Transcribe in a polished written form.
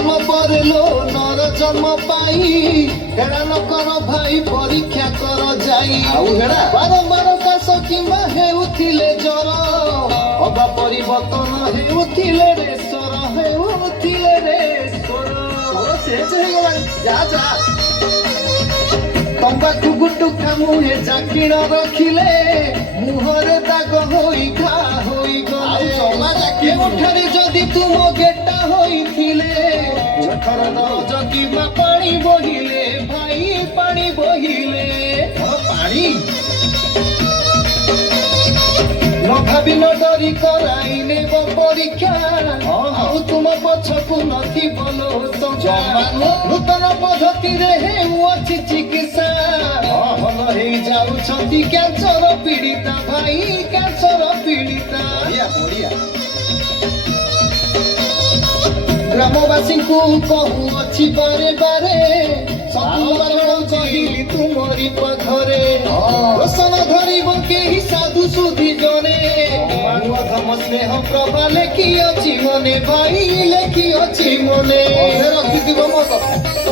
जन्म पर लो नर जन्म पाई हेड़ा न कर भाई परीक्षा कर जाई बारंबार काश किंबा हेउथिले जर अबा परिवर्तन हेउथिले रे स्वर हेउथिले रे स्वर चेंज हो गलानी जा जा तंबाकू गुटुखा मुहे जाकिण रखिले मुहरे दाग होई घा होई गले केउठारे जदि तुम गेटा होइथिले चखर जदि मा पानी बहिले भाई पानी बहिले पानी न भाबी न डरी कराई नेब परीक्षा आउ तुम पछकु नथी बोलो नूतन पद्धति रे हेउछि चिकित्सा भल हे जाउछन्ति कैंसर पीड़िता भाई कैंसर पीड़िता बढ़िया ग्रामवासी को कहूअछि बारे बारे सबु बारण कहिली तुमरी पाखरे रोशन धरिब केही साधु सुधी जने अधम स्नेह प्रभा लेखी अछि मने भाई लेखी अछि मने रखिथिब मो